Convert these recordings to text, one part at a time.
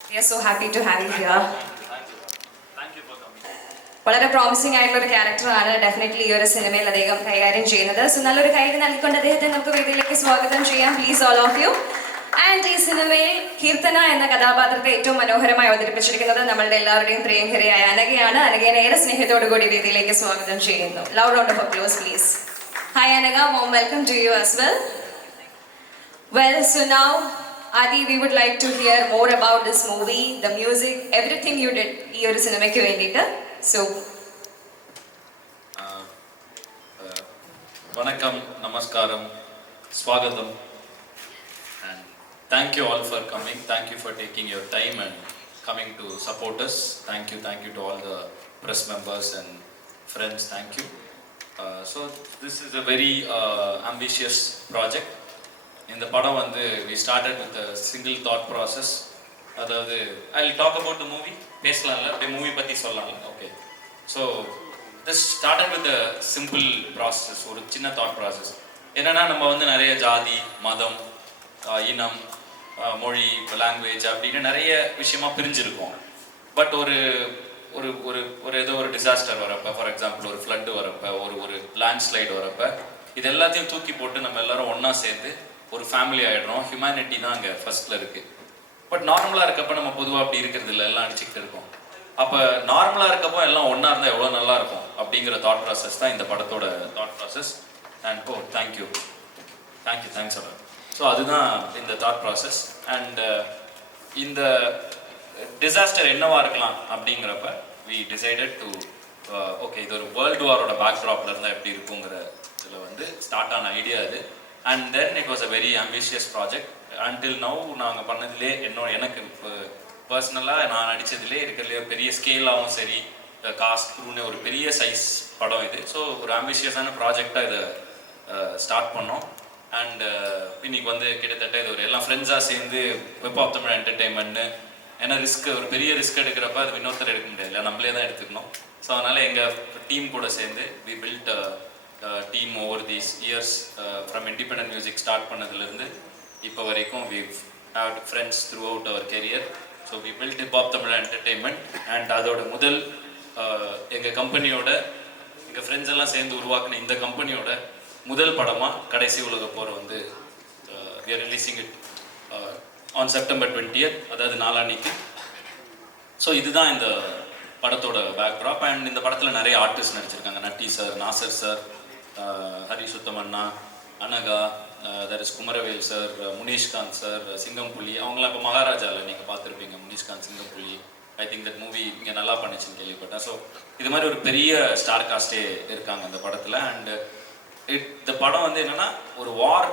We are so happy to have you here. Thank you for coming. വളരെ promising ആയിട്ടുള്ള ഒരു ക്യാരക്ടറാണ് definitely ഈ ഒരു സിനിമയിൽ അദ്ദേഹം കൈകാര്യം ചെയ്യുന്നത്. സോ നല്ലൊരു കൈയ്യടി നൽകിക്കൊണ്ട് അദ്ദേഹത്തെ നമുക്ക് വേദിയിലേക്ക് സ്വാഗതം ചെയ്യാം. Please all of you. And ഈ സിനിമയിൽ കീർത്തന എന്ന കഥാപാത്രത്തെ ഏറ്റവും മനോഹരമായി അവതരിപ്പിച്ചിരിക്കുന്നത് നമ്മളുടെ എല്ലാവരുടെയും പ്രിയങ്കരിയായ അനഘയാണ്. അനഘയെ ഏറെ സ്നേഹത്തോടുകൂടി വേദിയിലേക്ക് സ്വാഗതം ചെയ്യുന്നു. Loud round of applause please. Hi Anagha, warm welcome to you as well. Well, so now Adi, we would like to hear more about this movie, the music, everything you did ഈ ഒരു സിനിമയ്ക്ക് വേണ്ടിയിട്ട്. So Vanakkam, Namaskaram, Swagatham, and thank you all for coming. Thank you for taking your time and coming to support us. Thank you to all the press members and friends. Thank you. So this is a very ambitious project. In the padam vandu we started with a single thought process. Adhaadu I'll talk about the movie. Pesalamla, the movie patti sollala. Okay. So this started with a simple process, ஒரு சின்ன thought process. என்னன்னா நம்ம வந்து நிறைய ஜாதி, மதம், இனம், மொழி, லாங்குவேஜ் அப்படின்னு நிறைய விஷயமா பிரிஞ்சிருக்கோம். பட் ஒரு ஒரு ஒரு ஒரு ஏதோ ஒரு டிசாஸ்டர் வரப்ப, ஃபார் எக்ஸாம்பிள் ஒரு ஃப்ளட் வரப்ப, ஒரு லேண்ட்ஸ்லைடு வரப்ப, இது எல்லாத்தையும் தூக்கி போட்டு நம்ம எல்லாரும் ஒன்றா சேர்ந்து ஒரு ஃபேமிலி ஆகிடுறோம். ஹியூமனிட்டி தான் அங்கே ஃபர்ஸ்ட்ல இருக்கு. பட் நார்மலாக இருக்கப்போ நம்ம பொதுவாக அப்படி இருக்கிறது இல்லை, எல்லாம் அடிச்சுக்கிட்டு இருக்கோம். அப்போ நார்மலாக இருக்கப்போ எல்லாம் ஒன்றா இருந்தால் எவ்வளோ நல்லா இருக்கும் அப்படிங்கிற தாட் ப்ராசஸ் தான் இந்த படத்தோட thought process. And thank you thanks அவ்வளோ. ஸோ அதுதான் இந்த தாட் ப்ராசஸ். அண்ட் இந்த டிசாஸ்டர் என்னவா இருக்கலாம் அப்படிங்கிறப்ப வி டிசைடட் டு ஓகே, இது ஒரு வேர்ல்டு வாரோட பேக்ட்ராப்ல இருந்தால் எப்படி இருக்குங்கிற இதில் வந்து ஸ்டார்ட் ஆன ஐடியா இது. And then it was a very ambitious project. Until now நாங்கள் பண்ணதுலே எனக்கு இப்போ பர்சனலாக நான் நடித்ததுலேயே இருக்கிறதுலே பெரிய ஸ்கேலாகவும் சரி, காஸ்ட் க்ரூன்னு ஒரு பெரிய சைஸ் படம் இது. ஸோ ஒரு ஆம்பிஷியஸான ப்ராஜெக்டாக இதை ஸ்டார்ட் பண்ணோம். அண்ட் இன்னைக்கு வந்து கிட்டத்தட்ட இது ஒரு எல்லாம் ஃப்ரெண்ட்ஸாக சேர்ந்து வெப் ஆஃப் தமிழ் என்டர்டெயின்மெண்ட்னு, ஏன்னா ஒரு பெரிய ரிஸ்க் எடுக்கிறப்ப அது இன்னொருத்தர் எடுக்க முடியாது இல்லை, நம்மளே தான் எடுத்துக்கணும். ஸோ அதனால் எங்கள் டீம் கூட சேர்ந்து we build team over these years. From independent music start பண்ணதுலேருந்து இப்போ வரைக்கும் we've had friends throughout our career. So we built Hip Hop Tamil Entertainment and அதோட முதல் எங்கள் கம்பெனியோட எங்கள் ஃப்ரெண்ட்ஸ் எல்லாம் சேர்ந்து உருவாக்கின இந்த கம்பெனியோட முதல் படமாக கடைசி உலக போர் வந்து we are releasing it on September 20th, அதாவது நாளான்னைக்கு. ஸோ இதுதான் இந்த படத்தோட பேக்ட்ராப். அண்ட் இந்த படத்தில் நிறைய ஆர்டிஸ்ட் நடிச்சிருக்காங்க. நட்டி சார், நாசர் சார், ஹரி சுத்தமண்ணா, Anagha, that is Kumaravel sir, Munishkanth sir, Singampuli, அவங்களாம் இப்போ மகாராஜாவில் நீங்கள் பார்த்துருப்பீங்க. Munishkanth, Singampuli, I think that movie இங்கே நல்லா பண்ணிச்சுன்னு கேள்விப்பட்டேன். ஸோ இது மாதிரி ஒரு பெரிய ஸ்டார் காஸ்டே இருக்காங்க இந்த படத்தில். அண்டு இந்த படம் வந்து என்னென்னா ஒரு வார்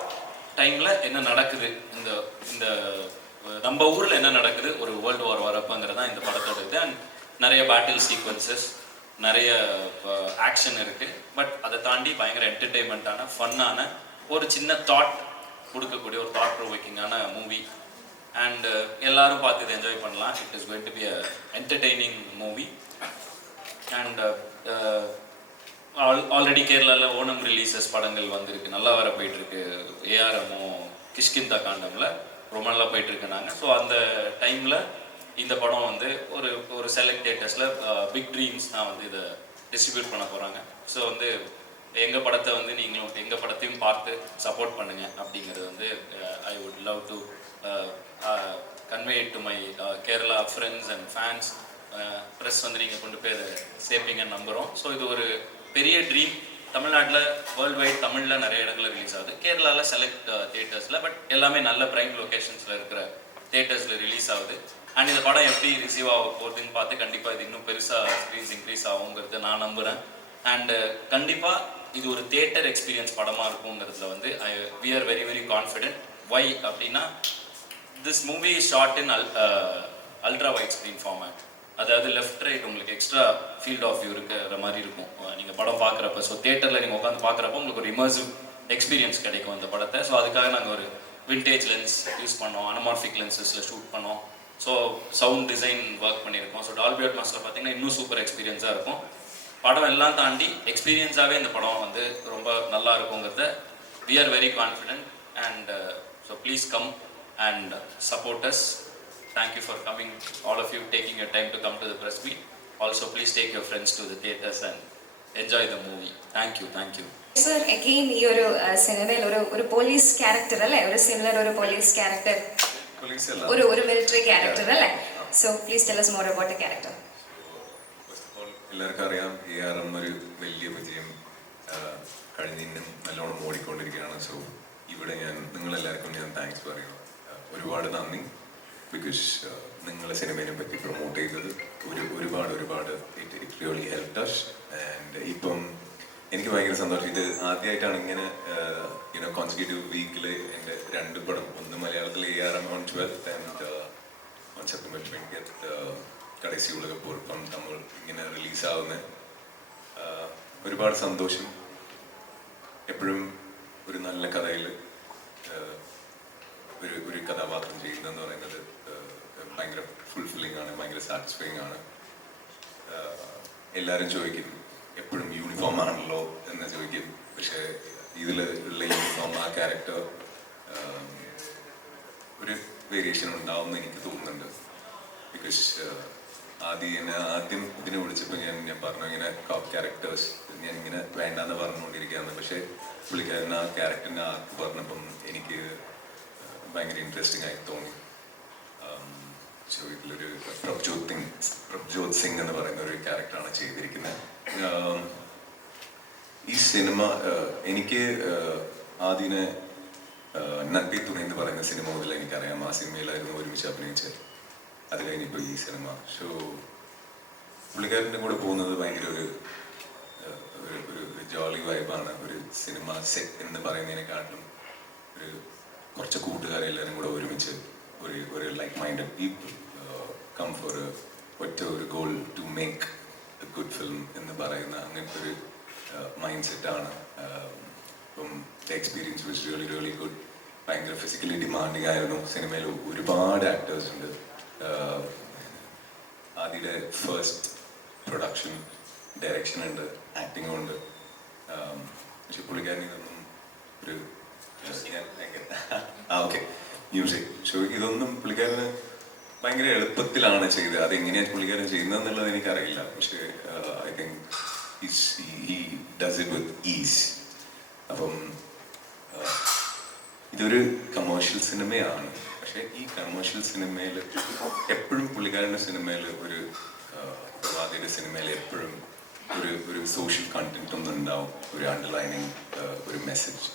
டைமில் என்ன நடக்குது, இந்த இந்த நம்ம ஊரில் என்ன நடக்குது ஒரு வேர்ல்டு வார் வரப்பங்கிறது தான் இந்த படத்தோட இது. அண்ட் நிறைய பேட்டில் சீக்வன்சஸ், நிறைய ஆக்ஷன் இருக்குது. பட் அதை தாண்டி பயங்கர என்டர்டெயின்மெண்ட்டான ஃபன்னான ஒரு சின்ன தாட் கொடுக்கக்கூடிய ஒரு தாட் ப்ரொவோக்கிங்கான மூவி. அண்ட் எல்லாரும் பார்த்து இதை என்ஜாய் பண்ணலாம். It is going to be a entertaining movie. And already கேரளாவில் ஓணம் ரிலீசஸ் படங்கள் வந்திருக்கு, நல்லா வர போயிட்டுருக்கு. ஏஆர்எம்மும் கிஷ்கிந்தா காண்டமில் ரொம்ப நல்லா போயிட்டுருக்கு நாங்கள். ஸோ அந்த டைமில் இந்த படம் வந்து ஒரு செலக்ட் தியேட்டர்ஸில் பிக் ட்ரீம்ஸ் தான் வந்து இதை டிஸ்ட்ரிபியூட் பண்ண போகிறாங்க. ஸோ வந்து எங்கள் படத்தை வந்து நீங்களும் எங்கள் படத்தையும் பார்த்து சப்போர்ட் பண்ணுங்கள் அப்படிங்கிறது வந்து I would love to convey to my Kerala friends and fans. Press வந்து நீங்கள் கொண்டு போய் அதை சேர்ப்பீங்கன்னு நம்புகிறோம். ஸோ இது ஒரு பெரிய ட்ரீம். தமிழ்நாட்டில் வேர்ல்டு வைட் தமிழில் நிறைய இடங்களில் ரிலீஸ் ஆகுது, கேரளாவில் செலக்ட் தியேட்டர்ஸில், பட் எல்லாமே நல்ல ப்ரைம் லொக்கேஷன்ஸில் இருக்கிற தியேட்டர்ஸில் ரிலீஸ் ஆகுது. அண்ட் இந்த படம் எப்படி ரிசீவ் ஆக போகுதுன்னு பார்த்து கண்டிப்பாக இது இன்னும் பெருசாக ஸ்க்ரீன்ஸ் இன்க்ரீஸ் ஆகுங்கிறத நான் நம்புகிறேன். அண்டு கண்டிப்பாக இது ஒரு தியேட்டர் எக்ஸ்பீரியன்ஸ் படமாக இருக்குங்கிறதுல வந்து we are very very confident. Why அப்படின்னா this movie is shot in ultra wide screen format. அதாவது லெஃப்ட் ரைட் உங்களுக்கு எக்ஸ்ட்ரா ஃபீல்ட் ஆஃப் வியூ இருக்கிற மாதிரி இருக்கும் நீங்கள் படம் பார்க்குறப்ப. ஸோ தியேட்டரில் நீங்கள் உட்காந்து பார்க்குறப்ப உங்களுக்கு ஒரு இமர்சிவ் எக்ஸ்பீரியன்ஸ் கிடைக்கும் இந்த படத்தை. ஸோ அதுக்காக நாங்கள் ஒரு விண்டேஜ் லென்ஸ் யூஸ் பண்ணோம், அனமார்ஃபிக் லென்சஸில் ஷூட் பண்ணோம். ஸோ சவுண்ட் டிசைன் ஒர்க் பண்ணியிருக்கோம். ஸோ டால்பி அட்மாஸில் பார்த்தீங்கன்னா இன்னும் சூப்பர் எக்ஸ்பீரியன்ஸாக இருக்கும். படம் எல்லாம் தாண்டி எக்ஸ்பீரியன்ஸாகவே இந்த படம் வந்து ரொம்ப நல்லா இருக்குங்கிறத we are very confident. And so please come and support us. Thank you for coming, all of you taking your time to come to the press meet. Also, please take your friends to the theatres and enjoy the movie. Thank you, thank you. Sir again ഈ ഒരു സിനിമയിൽ ഒരു police character അല്ലേ, ഒരു similar ഒരു police character, ഒരു military character അല്ലേ? So please tell us more about the character. എല്ലാവർക്കും അറിയാം ARM ഒരു വലിയ വിജയം കഴിഞ്ഞിന്നും നല്ലോണം ഓടിക്കൊണ്ടിരിക്കുകയാണ്. സോ ഇവിടെ നിങ്ങളെല്ലാവർക്കും ഞാൻ താങ്ക്സ് പറയണം. ഒരുപാട് നന്ദി. ബിക്കോസ് നിങ്ങളെ സിനിമയെ പറ്റി പ്രൊമോട്ട് ചെയ്തത് ഒരുപാട് it really helped us. And ഇപ്പം എനിക്ക് ഭയങ്കര സന്തോഷം. ഇത് ആദ്യമായിട്ടാണ് ഇങ്ങനെ കോൺസിക്യൂട്ടീവ് വീക്കിൽ എൻ്റെ 2 പടം, ഒന്ന് മലയാളത്തിൽ ARM on 12th and on September 20th കടൈസി ഉലകപ്പൂർ ഇപ്പം നമ്മൾ ഇങ്ങനെ റിലീസാവുന്ന ഒരുപാട് സന്തോഷം. എപ്പോഴും ഒരു നല്ല കഥയിൽ ഒരു കഥാപാത്രം ചെയ്യുന്നതെന്ന് പറയുന്നത് ഭയങ്കര ഫുൾഫില്ലിംഗ് ആണ്, ഭയങ്കര സാറ്റിസ്ഫൈങ് ആണ്. എല്ലാവരും ചോദിക്കും എപ്പോഴും യൂണിഫോം ആണല്ലോ എന്ന് ചോദിക്കും. പക്ഷേ ഇതിൽ ഉള്ള യൂണിഫോം ആ ക്യാരക്ടർ ഒരു വേരിയേഷൻ ഉണ്ടാവുമെന്ന് എനിക്ക് തോന്നുന്നുണ്ട്. ബിക്കോസ് ആദ്യം ഇതിനെ വിളിച്ചപ്പോൾ ഞാൻ പറഞ്ഞു ഇങ്ങനെ ടോപ്പ് ക്യാരക്ടേഴ്സ് ഞാൻ ഇങ്ങനെ വേണ്ടാന്ന് പറഞ്ഞുകൊണ്ടിരിക്കുകയാണ്. പക്ഷേ പുള്ളിക്കാരൻ ആ ക്യാരക്ടറിൻ്റെ ആർക്ക് പറഞ്ഞപ്പം എനിക്ക് ഭയങ്കര ഇൻട്രസ്റ്റിംഗ് ആയി തോന്നി. സോ ഇതിലൊരു പ്രഭ്ജോത് സിംഗ് എന്ന് പറയുന്ന ഒരു ക്യാരക്ടറാണ് ചെയ്തിരിക്കുന്നത്. ഈ സിനിമ എനിക്ക് ആദ്യനെ നട്ടി തുണി എന്ന് പറയുന്ന സിനിമ മുതൽ എനിക്കറിയാം. ആ സിനിമയിലായിരുന്നു ഒരുമിച്ച് അഭിനയിച്ചത്. അത് കഴിഞ്ഞിപ്പോൾ ഈ സിനിമ. സോ പുള്ളിക്കാരൻ്റെ കൂടെ പോകുന്നത് ഭയങ്കര ഒരു ജോളി വൈബാണ്. ഒരു സിനിമ സെറ്റ് എന്ന് പറയുന്നതിനെക്കാട്ടിലും കുറച്ച് കൂട്ടുകാരെല്ലാവരും കൂടെ ഒരുമിച്ച് ഒരു like minded people come for ഒരു goal to make a good film എന്ന് പറയുന്ന അങ്ങനത്തെ ഒരു മൈൻഡ് സെറ്റാണ്. ഇപ്പം the experience was really good. ഭയങ്കര ഫിസിക്കലി ഡിമാൻഡിങ് ആയിരുന്നു. സിനിമയിൽ ഒരുപാട് ആക്ടേഴ്സ് ഉണ്ട്. ആദ്യയുടെ ഫസ്റ്റ് പ്രൊഡക്ഷൻ, ഡയറക്ഷൻ ഉണ്ട്, ആക്ടിങ്ങും ഉണ്ട്. പക്ഷെ പുള്ളിക്കാരൻ ഇതൊന്നും ഓക്കെ മ്യൂസിക്. സോ ഇതൊന്നും പുള്ളിക്കാരന് ഭയങ്കര എളുപ്പത്തിലാണ് ചെയ്തത്. അതെങ്ങനെയാണ് പുള്ളിക്കാരൻ ചെയ്യുന്നതെന്നുള്ളത് എനിക്കറിയില്ല. പക്ഷേ I think he does it with is. അപ്പം ഇതൊരു കമേഴ്ഷ്യൽ സിനിമയാണ്. പക്ഷേ ഈ കമേഴ്ഷ്യൽ സിനിമയിൽ എപ്പോഴും പുള്ളിക്കാരൻ്റെ സിനിമയിൽ പ്രഭാതിയുടെ സിനിമയിൽ എപ്പോഴും ഒരു സോഷ്യൽ കണ്ടന്റ് ഒന്നും ഉണ്ടാവും, ഒരു അണ്ടർലൈനിങ് ഒരു മെസ്സേജ്.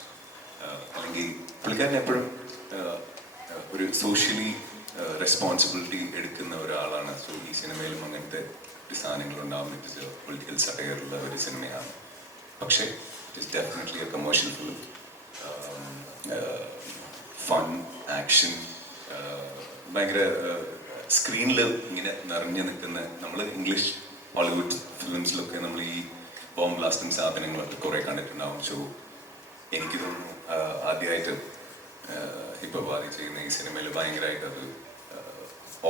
അല്ലെങ്കിൽ പുള്ളിക്കാരൻ എപ്പോഴും ഒരു സോഷ്യലി റെസ്പോൺസിബിലിറ്റി എടുക്കുന്ന ഒരാളാണ്. സോ ഈ സിനിമയിലും അങ്ങനത്തെ ഒരു സാധനങ്ങളുണ്ടാവും. ഇറ്റ് പൊളിറ്റിക്കൽ സട്ടയറുള്ള ഒരു സിനിമയാണ്. പക്ഷേ it is definitely A commercial film. Fun, action, ഭയങ്കര സ്ക്രീനിൽ ഇങ്ങനെ നിറഞ്ഞു നിൽക്കുന്ന, നമ്മൾ ഇംഗ്ലീഷ് ഹോളിവുഡ് ഫിലിംസിലൊക്കെ നമ്മൾ ഈ ബോംബ് ബ്ലാസ്റ്റും സാധനങ്ങളൊക്കെ കുറേ കണ്ടിട്ടുണ്ടാവും. സോ എനിക്ക് തോന്നുന്നു ആദ്യമായിട്ട് ഇപ്പോൾ ബാധി ചെയ്യുന്ന ഈ സിനിമയിൽ ഭയങ്കരമായിട്ട് അത്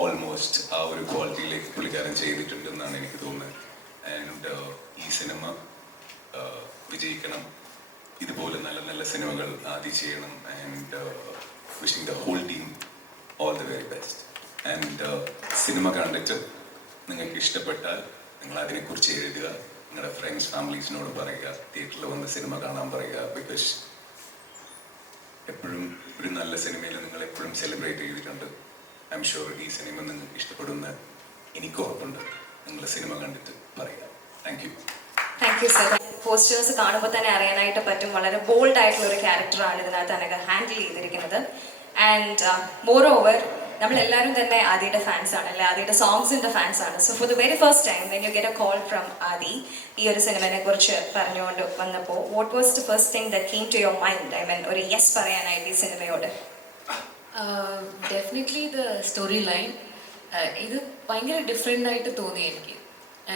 ഓൾമോസ്റ്റ് ആ ഒരു ക്വാളിറ്റിയിലേക്ക് പുള്ളിക്കാരൻ ചെയ്തിട്ടുണ്ടെന്നാണ് എനിക്ക് തോന്നുന്നത്. ആൻഡ് ഈ സിനിമ വിജയിക്കണം. ഇതുപോലെ നല്ല നല്ല സിനിമകൾ ആദ്യം ചെയ്യണം. And wishing the whole team all the very best. And സിനിമ കണ്ടിട്ട് നിങ്ങൾക്ക് ഇഷ്ടപ്പെട്ടാൽ നിങ്ങൾ അതിനെക്കുറിച്ച് എഴുതുക, നിങ്ങളുടെ ഫ്രണ്ട്സ് ഫാമിലീസിനോട് പറയുക, തിയേറ്ററിൽ വന്ന് സിനിമ കാണാൻ പറയുക. ബിക്കോസ് എപ്പോഴും ഒരു നല്ല സിനിമയിൽ നിങ്ങൾ എപ്പോഴും സെലിബ്രേറ്റ് ചെയ്തിട്ടുണ്ട്. ഐ എം ഷുവർ ഈ സിനിമ നിങ്ങൾക്ക് ഇഷ്ടപ്പെടുന്ന എനിക്ക് ഉറപ്പുണ്ട്. നിങ്ങൾ സിനിമ കണ്ടിട്ട് പറയുക. Thank you. Thank you sir. Posters കാണുമ്പോൾ തന്നെ അറിയാനായിട്ട് പറ്റും വളരെ ബോൾഡ് ആയിട്ടുള്ള ഒരു ക്യാരക്ടറാണ് ഇതിനകത്ത് അനഘ ഹാൻഡിൽ ചെയ്തിരിക്കുന്നത്. ആൻഡ് മോർ ഓവർ നമ്മളെല്ലാവരും തന്നെ ആദിയുടെ ഫാൻസ് ആണ്, അല്ലെ, ആദിയുടെ സോങ്സിന്റെ ഫാൻസ് ആണ്. So for the very first time when you get a call from Adhi ഈ ഒരു സിനിമയെ കുറിച്ച് പറഞ്ഞുകൊണ്ട് വന്നപ്പോൾ what was the first thing that came to your mind? I mean ഒരു യെസ് പറയാനായിട്ട് ഈ സിനിമയോട്. ഡെഫിനറ്റ്ലി ദ സ്റ്റോറി ലൈൻ ഇത് ഭയങ്കര ഡിഫറെൻ്റ് ആയിട്ട് തോന്നി എനിക്ക്.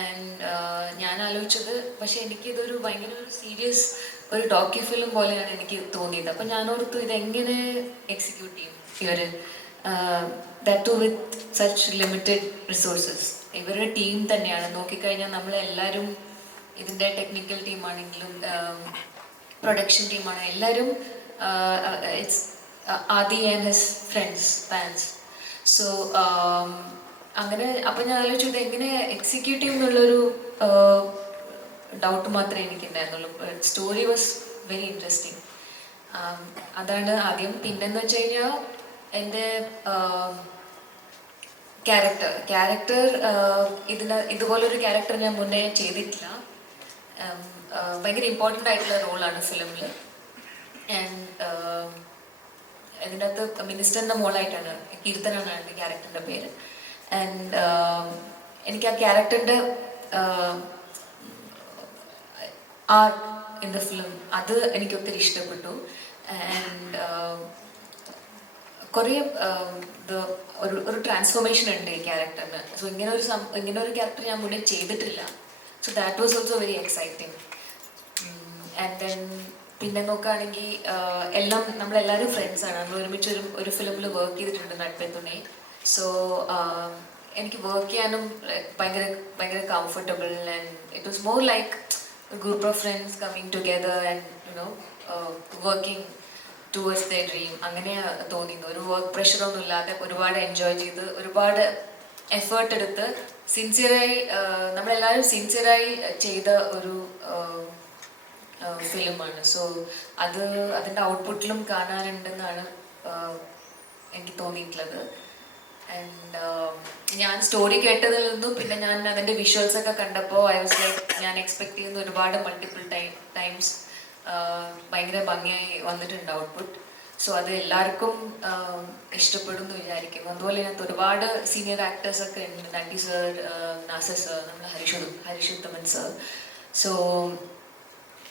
ആൻഡ് ഞാൻ ആലോചിച്ചത്, പക്ഷേ എനിക്കിതൊരു ഭയങ്കര ഒരു സീരിയസ് ഒരു ഡോക്യു ഫിലിം പോലെയാണ് എനിക്ക് തോന്നിയത്. അപ്പം ഞാനോർത്തു ഇതെങ്ങനെ എക്സിക്യൂട്ട് ചെയ്യും ഇവർ, that too with such limited resources. ഇവരുടെ ടീം തന്നെയാണ് നോക്കിക്കഴിഞ്ഞാൽ നമ്മളെല്ലാവരും ഇതിൻ്റെ ടെക്നിക്കൽ ടീമാണെങ്കിലും പ്രൊഡക്ഷൻ ടീമാണ് എല്ലാവരും. It's Adi and his friends fans. So അങ്ങനെ അപ്പം ഞാൻ ആലോചിച്ചു ഇത് എങ്ങനെ എക്സിക്യൂട്ട് ചെയ്യുമെന്നുള്ളൊരു ഡൗട്ട് മാത്രമേ എനിക്കുണ്ടായിരുന്നുള്ളൂ. Story was very interesting. അതാണ് ആദ്യം. പിന്നെന്ന് വെച്ച് കഴിഞ്ഞാൽ എൻ്റെ ക്യാരക്ടർ ഇതുപോലൊരു ക്യാരക്ടർ ഞാൻ മുന്നേ ചെയ്തിട്ടില്ല. ഭയങ്കര ഇമ്പോർട്ടൻ്റ് ആയിട്ടുള്ള റോളാണ് ഫിലിമിൽ. ആൻഡ് ഇതിൻ്റെ അകത്ത് മിനിസ്റ്ററിൻ്റെ മോളായിട്ടാണ്, കീർത്തനാണ് എൻ്റെ ക്യാരക്ടറിൻ്റെ പേര്. ആൻഡ് എനിക്ക് ആ ക്യാരക്ടറിൻ്റെ ആർട്ട് ഇൻ ദ ഫിലിം അത് എനിക്ക് ഒത്തിരി ഇഷ്ടപ്പെട്ടു. ആൻഡ് കുറേ ഒരു ട്രാൻസ്ഫോർമേഷൻ ഉണ്ട് ഈ ക്യാരക്ടറിന്. സോ ഇങ്ങനെ ഒരു ക്യാരക്ടർ ഞാൻ മുന്നേ ചെയ്തിട്ടില്ല. So that was also very exciting. And then പിന്നെ നോക്കുകയാണെങ്കിൽ നമ്മളെല്ലാവരും ഫ്രണ്ട്സാണ്. നമ്മൾ ഒരുമിച്ച് ഒരു ഫിലിമിൽ വർക്ക് ചെയ്തിട്ടുണ്ട്, നട്പേ തുണൈ. സോ എനിക്ക് വർക്ക് ചെയ്യാനും ഭയങ്കര comfortable. And it was more like a group of friends coming together and working towards their dream. അങ്ങനെ തോന്നിയിരുന്നു. ഒരു വർക്ക് പ്രഷറൊന്നും ഇല്ലാതെ ഒരുപാട് എൻജോയ് ചെയ്ത് ഒരുപാട് എഫേർട്ട് എടുത്ത് നമ്മളെല്ലാവരും സിൻസിയറായി ചെയ്ത ഒരു ഫിലിമാണ്. സോ അതിൻ്റെ ഔട്ട്പുട്ടിലും കാണാനുണ്ടെന്നാണ് എനിക്ക് തോന്നിയിട്ടുള്ളത്. ആൻഡ് ഞാൻ സ്റ്റോറി കേട്ടതിൽ നിന്നും പിന്നെ ഞാൻ അതിൻ്റെ വിഷ്വൽസ് ഒക്കെ കണ്ടപ്പോൾ ഐ വാസ് ലൈക്ക് ഞാൻ എക്സ്പെക്ട് ചെയ്യുന്ന ഒരുപാട് മൾട്ടിപ്പിൾ ടൈംസ് ഭയങ്കര ഭംഗിയായി വന്നിട്ടുണ്ട് ഔട്ട്പുട്ട്. സോ അത് എല്ലാവർക്കും ഇഷ്ടപ്പെടും എന്ന് വിചാരിക്കുന്നു. അതുപോലെ ഇതിനകത്ത് ഒരുപാട് സീനിയർ ആക്ടേഴ്സൊക്കെ ഉണ്ട്. നട്ടി സർ, നാസർ സർ, നമ്മുടെ ഹരിഷുത്തമൻ സർ. സോ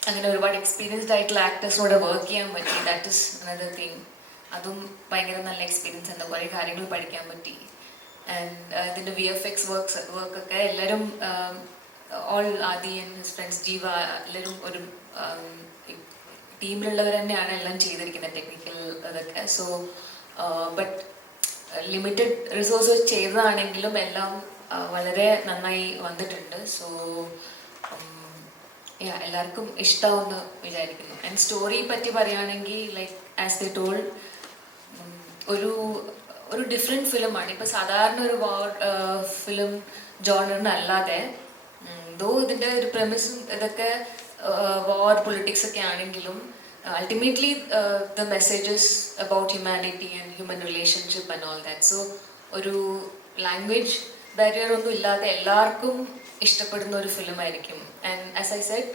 അങ്ങനെ ഒരുപാട് എക്സ്പീരിയൻസ്ഡ് ആയിട്ടുള്ള ആക്ടേഴ്സിനോട് വർക്ക് ചെയ്യാൻ പറ്റി. That is another thing. അതും ഭയങ്കര നല്ല എക്സ്പീരിയൻസ് ഉണ്ട്. കുറേ കാര്യങ്ങൾ പഠിക്കാൻ പറ്റി. ആൻഡ് ഇതിൻ്റെ VFX വർക്കൊക്കെ എല്ലാവരും all Adi and his friends Jeeva എല്ലാവരും ഒരു ടീമിലുള്ളവർ തന്നെയാണ് എല്ലാം ചെയ്തിരിക്കുന്നത്, ടെക്നിക്കൽ ഇതൊക്കെ. സോ ബട്ട് ലിമിറ്റഡ് റിസോഴ്സസ് ചെയ്തതാണെങ്കിലും എല്ലാം വളരെ നന്നായി വന്നിട്ടുണ്ട്. സോ എല്ലാവർക്കും ഇഷ്ടമാവുമെന്ന് വിചാരിക്കുന്നു. ആൻഡ് സ്റ്റോറി പറ്റി പറയുകയാണെങ്കിൽ ലൈക്ക് ആസ് ദേ ടോൾഡ് ഒരു ഡിഫറെൻറ്റ് ഫിലിമാണ്. ഇപ്പം സാധാരണ ഒരു വാർ ഫിലിം ജോണറിനല്ലാതെ ദോ ഇതിൻ്റെ ഒരു പ്രമിസും ഇതൊക്കെ വാർ പൊളിറ്റിക്സ് ഒക്കെ ആണെങ്കിലും ultimately the messages about humanity and human relationship and all that. So ഒരു ലാംഗ്വേജ് ബാരിയർ ഒന്നും ഇല്ലാതെ എല്ലാവർക്കും ഇഷ്ടപ്പെടുന്ന ഒരു ഫിലിമായിരിക്കും. ആൻഡ് ആസ് ഐ സെഡ്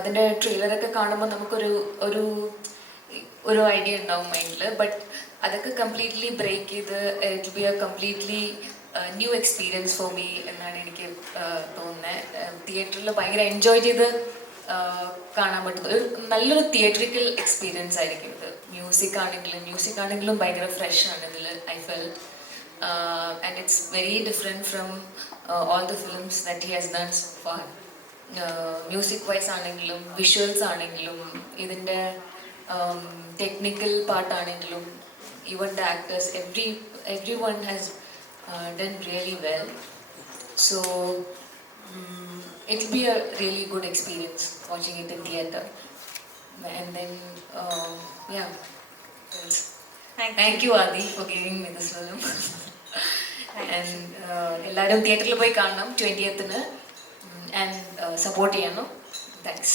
ഇതിൻ്റെ ട്രെയിലറൊക്കെ കാണുമ്പോൾ നമുക്കൊരു ഒരു ഐഡിയ ഉണ്ടാവും മൈൻഡിൽ. ബട്ട് അതൊക്കെ കംപ്ലീറ്റ്ലി ബ്രേക്ക് ചെയ്ത് it be A completely new experience for me എന്നാണ് എനിക്ക് തോന്നുന്നത്. തിയേറ്ററിൽ ഭയങ്കര എൻജോയ് ചെയ്ത് കാണാൻ പറ്റുന്ന ഒരു നല്ലൊരു തിയേറ്ററിക്കൽ എക്സ്പീരിയൻസ് ആയിരിക്കും ഇത്. മ്യൂസിക് ആണെങ്കിലും ഭയങ്കര ഫ്രഷ് ആണ് ഇതിൽ. I feel and it's very different from all the films that he has done so far. Music wise ആണെങ്കിലും വിഷ്വൽസ് ആണെങ്കിലും ഇതിൻ്റെ technical part ആണെങ്കിലും even the actors, everyone has done really well. So it'll be a really good experience watching it in theatre. And then yeah, thank you Adi for giving me this film. And എല്ലാവരും തിയേറ്ററിൽ പോയി കാണണം 20th and support ചെയ്യണം. Thanks.